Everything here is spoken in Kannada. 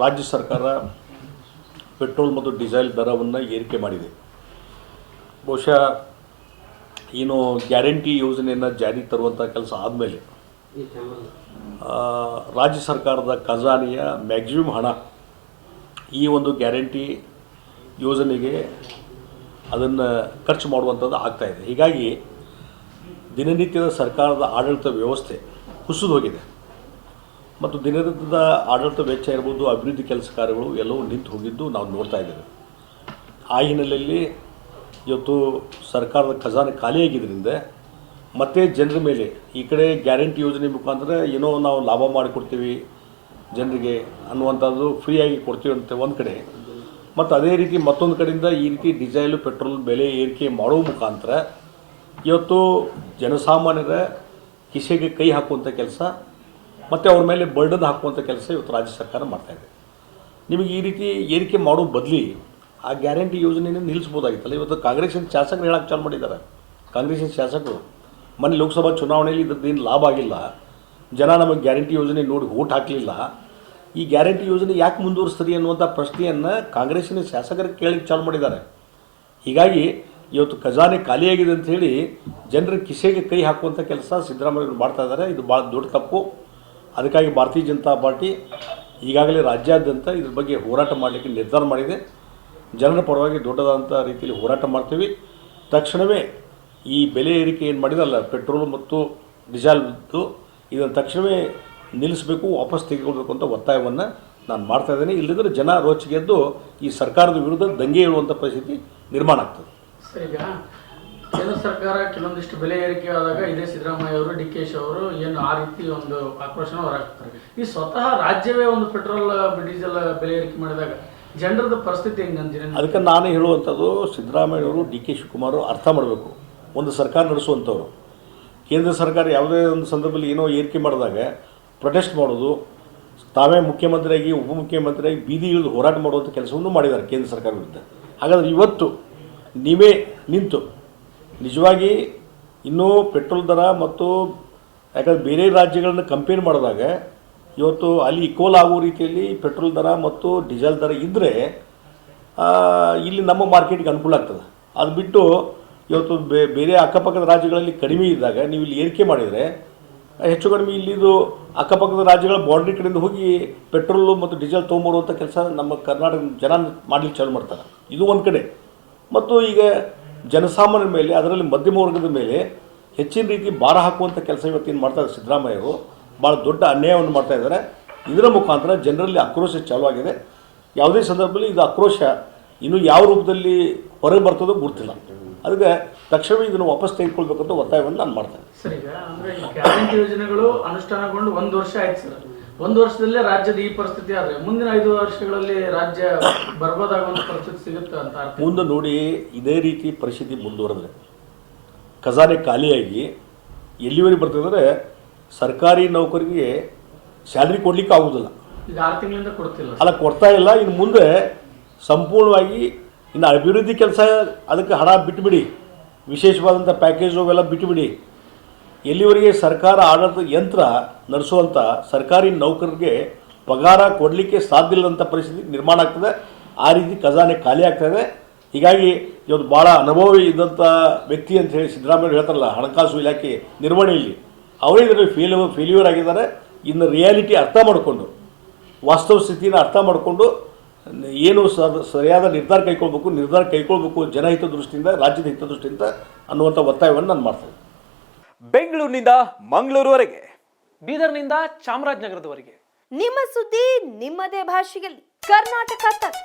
ರಾಜ್ಯ ಸರ್ಕಾರ ಪೆಟ್ರೋಲ್ ಮತ್ತು ಡೀಸೆಲ್ ದರವನ್ನು ಏರಿಕೆ ಮಾಡಿದೆ. ಬಹುಶಃ ಏನು ಗ್ಯಾರಂಟಿ ಯೋಜನೆಯನ್ನು ಜಾರಿ ತರುವಂಥ ಕೆಲಸ ಆದಮೇಲೆ ರಾಜ್ಯ ಸರ್ಕಾರದ ಖಜಾನೆಯ ಮ್ಯಾಕ್ಸಿಮಮ್ ಹಣ ಈ ಒಂದು ಗ್ಯಾರಂಟಿ ಯೋಜನೆಗೆ ಅದನ್ನು ಖರ್ಚು ಮಾಡುವಂಥದ್ದು ಆಗ್ತಾಯಿದೆ. ಹೀಗಾಗಿ ದಿನನಿತ್ಯದ ಸರ್ಕಾರದ ಆಡಳಿತ ವ್ಯವಸ್ಥೆ ಕುಸಿದು ಹೋಗಿದೆ ಮತ್ತು ದಿನನಿತ್ಯದ ಆಡಳಿತ ವೆಚ್ಚ ಇರ್ಬೋದು, ಅಭಿವೃದ್ಧಿ ಕೆಲಸ ಕಾರ್ಯಗಳು ಎಲ್ಲವೂ ನಿಂತು ಹೋಗಿದ್ದು ನಾವು ನೋಡ್ತಾ ಇದ್ದೇವೆ. ಆ ಹಿನ್ನೆಲೆಯಲ್ಲಿ ಇವತ್ತು ಸರ್ಕಾರದ ಖಜಾನೆ ಖಾಲಿಯಾಗಿದ್ದರಿಂದ ಮತ್ತೆ ಜನರ ಮೇಲೆ ಈ ಕಡೆ ಗ್ಯಾರಂಟಿ ಯೋಜನೆ ಮುಖಾಂತರ ಏನೋ ನಾವು ಲಾಭ ಮಾಡಿಕೊಡ್ತೀವಿ ಜನರಿಗೆ ಅನ್ನುವಂಥದ್ದು ಫ್ರೀಯಾಗಿ ಕೊಡ್ತೀವಿ ಅಂತ ಒಂದು ಕಡೆ, ಮತ್ತು ಅದೇ ರೀತಿ ಮತ್ತೊಂದು ಕಡೆಯಿಂದ ಈ ರೀತಿ ಡೀಸೆಲ್ ಪೆಟ್ರೋಲ್ ಬೆಲೆ ಏರಿಕೆ ಮಾಡುವ ಮುಖಾಂತರ ಇವತ್ತು ಜನಸಾಮಾನ್ಯರ ಕಿಸೆಗೆ ಕೈ ಹಾಕುವಂಥ ಕೆಲಸ ಮತ್ತು ಅವ್ರ ಮೇಲೆ ಬರ್ಡನ್ ಹಾಕುವಂಥ ಕೆಲಸ ಇವತ್ತು ರಾಜ್ಯ ಸರ್ಕಾರ ಮಾಡ್ತಾಯಿದೆ. ನಿಮಗೆ ಈ ರೀತಿ ಏರಿಕೆ ಮಾಡೋ ಬದಲಿ ಆ ಗ್ಯಾರಂಟಿ ಯೋಜನೆಯನ್ನು ನಿಲ್ಲಿಸ್ಬೋದಾಗಿತ್ತಲ್ಲ. ಇವತ್ತು ಕಾಂಗ್ರೆಸ್ಸಿನ ಶಾಸಕರು ಹೇಳಕ್ಕೆ ಚಾಲು ಮಾಡಿದ್ದಾರೆ. ಕಾಂಗ್ರೆಸ್ಸಿನ ಶಾಸಕರು ಮೊನ್ನೆ ಲೋಕಸಭಾ ಚುನಾವಣೆಯಲ್ಲಿ ಇದ್ರದ್ದೇನು ಲಾಭ ಆಗಿಲ್ಲ, ಜನ ನಮಗೆ ಗ್ಯಾರಂಟಿ ಯೋಜನೆ ನೋಡಿ ಓಟ್ ಹಾಕಲಿಲ್ಲ, ಈ ಗ್ಯಾರಂಟಿ ಯೋಜನೆ ಯಾಕೆ ಮುಂದುವರಿಸ್ತದೆ ಅನ್ನುವಂಥ ಪ್ರಶ್ನೆಯನ್ನು ಕಾಂಗ್ರೆಸ್ಸಿನ ಶಾಸಕರು ಕೇಳಲಿಕ್ಕೆ ಚಾಲು ಮಾಡಿದ್ದಾರೆ. ಹೀಗಾಗಿ ಇವತ್ತು ಖಜಾನೆ ಖಾಲಿಯಾಗಿದೆ ಅಂಥೇಳಿ ಜನರ ಕಿಸೆಗೆ ಕೈ ಹಾಕುವಂಥ ಕೆಲಸ ಸಿದ್ದರಾಮಯ್ಯವರು ಮಾಡ್ತಾ ಇದ್ದಾರೆ. ಇದು ಭಾಳ ದೊಡ್ಡ ತಪ್ಪು. ಅದಕ್ಕಾಗಿ ಭಾರತೀಯ ಜನತಾ ಪಾರ್ಟಿ ಈಗಾಗಲೇ ರಾಜ್ಯಾದ್ಯಂತ ಇದ್ರ ಬಗ್ಗೆ ಹೋರಾಟ ಮಾಡಲಿಕ್ಕೆ ನಿರ್ಧಾರ ಮಾಡಿದೆ. ಜನರ ಪರವಾಗಿ ದೊಡ್ಡದಾದಂಥ ರೀತಿಯಲ್ಲಿ ಹೋರಾಟ ಮಾಡ್ತೀವಿ. ತಕ್ಷಣವೇ ಈ ಬೆಲೆ ಏರಿಕೆ ಏನು ಮಾಡಿದಲ್ಲ ಪೆಟ್ರೋಲ್ ಮತ್ತು ಡೀಸೆಲ್ದು, ಇದನ್ನು ತಕ್ಷಣವೇ ನಿಲ್ಲಿಸಬೇಕು, ವಾಪಸ್ ತೆಗೆದುಕೊಳ್ಬೇಕು ಅಂತ ಒತ್ತಾಯವನ್ನು ನಾನು ಮಾಡ್ತಾಯಿದ್ದೇನೆ. ಇಲ್ಲದಿದ್ದರೆ ಜನ ರೋಚಿಗೆದ್ದು ಈ ಸರ್ಕಾರದ ವಿರುದ್ಧ ದಂಗೆ ಏಳುವಂಥ ಪರಿಸ್ಥಿತಿ ನಿರ್ಮಾಣ ಆಗ್ತದೆ. ಸರ್, ಈಗ ಕೇಂದ್ರ ಸರ್ಕಾರ ಕೆಲವೊಂದಿಷ್ಟು ಬೆಲೆ ಏರಿಕೆ ಆದಾಗ ಇದೇ ಸಿದ್ದರಾಮಯ್ಯ ಅವರು, ಡಿ ಕೆ ಶಿ ಅವರು ಏನು ಆ ರೀತಿ ಒಂದು ಆಕ್ರೋಶನ ಹೊರಹಾಕ್ತಾರೆ. ಈ ಸ್ವತಃ ರಾಜ್ಯವೇ ಒಂದು ಪೆಟ್ರೋಲ್ ಡೀಸೆಲ್ ಬೆಲೆ ಏರಿಕೆ ಮಾಡಿದಾಗ ಜನರದ ಪರಿಸ್ಥಿತಿ ಹೆಂಗೆ ಅಂತೀರಿ? ಅದಕ್ಕೆ ನಾನು ಹೇಳುವಂಥದ್ದು, ಸಿದ್ದರಾಮಯ್ಯವರು, ಡಿ ಕೆ ಶಿವಕುಮಾರ್ ಅರ್ಥ ಮಾಡಬೇಕು. ಒಂದು ಸರ್ಕಾರ ನಡೆಸುವಂಥವ್ರು, ಕೇಂದ್ರ ಸರ್ಕಾರ ಯಾವುದೇ ಒಂದು ಸಂದರ್ಭದಲ್ಲಿ ಏನೋ ಏರಿಕೆ ಮಾಡಿದಾಗ ಪ್ರೊಟೆಸ್ಟ್ ಮಾಡೋದು, ತಾವೇ ಮುಖ್ಯಮಂತ್ರಿಯಾಗಿ ಉಪಮುಖ್ಯಮಂತ್ರಿಯಾಗಿ ಬೀದಿ ಇಳಿದು ಹೋರಾಟ ಮಾಡುವಂಥ ಕೆಲಸವನ್ನು ಮಾಡಿದ್ದಾರೆ ಕೇಂದ್ರ ಸರ್ಕಾರ ವಿರುದ್ಧ. ಹಾಗಾದರೆ ಇವತ್ತು ನೀವೇ ನಿಂತು ನಿಜವಾಗಿ ಇನ್ನೂ ಪೆಟ್ರೋಲ್ ದರ ಮತ್ತು ಯಾಕಂದರೆ ಬೇರೆ ರಾಜ್ಯಗಳನ್ನು ಕಂಪೇರ್ ಮಾಡಿದಾಗ ಇವತ್ತು ಅಲ್ಲಿ ಈಕ್ವಲ್ ಆಗುವ ರೀತಿಯಲ್ಲಿ ಪೆಟ್ರೋಲ್ ದರ ಮತ್ತು ಡೀಸೆಲ್ ದರ ಇದ್ದರೆ ಇಲ್ಲಿ ನಮ್ಮ ಮಾರ್ಕೆಟ್ಗೆ ಅನುಕೂಲ ಆಗ್ತದೆ. ಅದು ಬಿಟ್ಟು ಇವತ್ತು ಬೇರೆ ಅಕ್ಕಪಕ್ಕದ ರಾಜ್ಯಗಳಲ್ಲಿ ಕಡಿಮೆ ಇದ್ದಾಗ ನೀವು ಇಲ್ಲಿ ಏರಿಕೆ ಮಾಡಿದರೆ ಹೆಚ್ಚು ಕಡಿಮೆ ಇಲ್ಲಿದು ಅಕ್ಕಪಕ್ಕದ ರಾಜ್ಯಗಳ ಬಾರ್ಡ್ರಿ ಕಡೆಯಿಂದ ಹೋಗಿ ಪೆಟ್ರೋಲು ಮತ್ತು ಡೀಸೆಲ್ ತೊಗೊಂಬರುವಂಥ ಕೆಲಸ ನಮ್ಮ ಕರ್ನಾಟಕ ಜನ ಮಾಡಲಿಕ್ಕೆ ಚಾಲು ಮಾಡ್ತಾರೆ. ಇದು ಒಂದು ಕಡೆ. ಮತ್ತು ಈಗ ಜನಸಾಮಾನ್ಯರ ಮೇಲೆ, ಅದರಲ್ಲಿ ಮಧ್ಯಮ ವರ್ಗದ ಮೇಲೆ ಹೆಚ್ಚಿನ ರೀತಿ ಭಾರ ಹಾಕುವಂಥ ಕೆಲಸ ಇವತ್ತೇನು ಮಾಡ್ತಾರೆ ಸಿದ್ದರಾಮಯ್ಯರು, ಭಾಳ ದೊಡ್ಡ ಅನ್ಯಾಯವನ್ನು ಮಾಡ್ತಾಯಿದ್ದಾರೆ. ಇದರ ಮುಖಾಂತರ ಜನರಲ್ಲಿ ಆಕ್ರೋಶ ಚಾಲುವಾಗಿದೆ. ಯಾವುದೇ ಸಂದರ್ಭದಲ್ಲಿ ಇದು ಆಕ್ರೋಶ ಇನ್ನೂ ಯಾವ ರೂಪದಲ್ಲಿ ಹೊರಗೆ ಬರ್ತದೋ ಗೊತ್ತಿಲ್ಲ. ಅದಕ್ಕೆ ತಕ್ಷಣ ಇದನ್ನು ವಾಪಸ್ ತೆಗೆದುಕೊಳ್ಬೇಕಂತ ಒತ್ತಾಯವನ್ನು ನಾನು ಮಾಡ್ತೇನೆ. ಸರ್, ಈಗ ಅಂದರೆ ಈ ಗ್ಯಾರಂಟಿ ಯೋಜನೆಗಳು ಅನುಷ್ಠಾನಗೊಂಡು 1 ವರ್ಷ ಆಯ್ತು ಸರ್. 1 ವರ್ಷದಲ್ಲೇ ರಾಜ್ಯದ ಈ ಪರಿಸ್ಥಿತಿ ಆದರೆ ಮುಂದಿನ 5 ವರ್ಷಗಳಲ್ಲಿ ರಾಜ್ಯ ಬರ್ಬೋದಾಗುವಂಥ ಪರಿಸ್ಥಿತಿ ಸಿಗುತ್ತೆ ಅಂತ ಅರ್ಥ. ಮುಂದೆ ನೋಡಿ, ಇದೇ ರೀತಿ ಪರಿಸ್ಥಿತಿ ಮುಂದುವರೆದ್ರೆ ಖಜಾನೆ ಖಾಲಿಯಾಗಿ ಎಲ್ಲಿವರೆಗೆ ಬರ್ತದಂದರೆ ಸರ್ಕಾರಿ ನೌಕರಿಗೆ ಸ್ಯಾಲ್ರಿ ಕೊಡಲಿಕ್ಕೆ ಆಗೋದಿಲ್ಲ. ಈಗ 6 ತಿಂಗಳಿಂದ ಕೊಡ್ತಿಲ್ಲ. ಅಲ್ಲ, ಕೊಡ್ತಾ ಇಲ್ಲ. ಇನ್ನು ಮುಂದೆ ಸಂಪೂರ್ಣವಾಗಿ ಇನ್ನು ಅಭಿವೃದ್ಧಿ ಕೆಲಸ ಅದಕ್ಕೆ ಹಣ ಬಿಟ್ಟುಬಿಡಿ, ವಿಶೇಷವಾದಂಥ ಪ್ಯಾಕೇಜು ಅವೆಲ್ಲ ಬಿಟ್ಟುಬಿಡಿ. ಎಲ್ಲಿವರೆಗೆ ಸರ್ಕಾರ ಆಡಳಿತ ಯಂತ್ರ ನಡೆಸುವಂಥ ಸರ್ಕಾರಿ ನೌಕರರಿಗೆ ಪಗಾರ ಕೊಡಲಿಕ್ಕೆ ಸಾಧ್ಯ ಇಲ್ಲದಂಥ ಪರಿಸ್ಥಿತಿ ನಿರ್ಮಾಣ ಆಗ್ತದೆ. ಆ ರೀತಿ ಖಜಾನೆ ಖಾಲಿ ಆಗ್ತಾಯಿದೆ. ಹೀಗಾಗಿ ಇವತ್ತು ಭಾಳ ಅನುಭವಿ ಇದ್ದಂಥ ವ್ಯಕ್ತಿ ಅಂತ ಹೇಳಿ ಸಿದ್ದರಾಮಯ್ಯ ಹೇಳ್ತಾರಲ್ಲ, ಹಣಕಾಸು ಇಲಾಖೆ ನಿರ್ವಹಣೆಯಲ್ಲಿ ಅವರೇ ಇದರಲ್ಲಿ ಫೇಲ್ಯೂರ್ ಆಗಿದ್ದಾರೆ. ಇನ್ನು ರಿಯಾಲಿಟಿ ಅರ್ಥ ಮಾಡಿಕೊಂಡು, ವಾಸ್ತವ ಸ್ಥಿತಿನ ಅರ್ಥ ಮಾಡಿಕೊಂಡು ಏನು ಸರಿಯಾದ ನಿರ್ಧಾರ ಕೈಗೊಳ್ಬೇಕು ಜನಹಿತ ದೃಷ್ಟಿಯಿಂದ, ರಾಜ್ಯದ ಹಿತದೃಷ್ಟಿಯಿಂದ ಅನ್ನುವಂಥ ಒತ್ತಾಯವನ್ನು ನಾನು ಮಾಡ್ತೇನೆ. ಬೆಂಗಳೂರಿನಿಂದ ಮಂಗಳೂರುವರೆಗೆ, ಬೀದರ್ನಿಂದ ಚಾಮರಾಜನಗರದವರೆಗೆ ನಿಮ್ಮ ಸುದ್ದಿ ನಿಮ್ಮದೇ ಭಾಷೆಯಲ್ಲಿ ಕರ್ನಾಟಕ ತಕ್.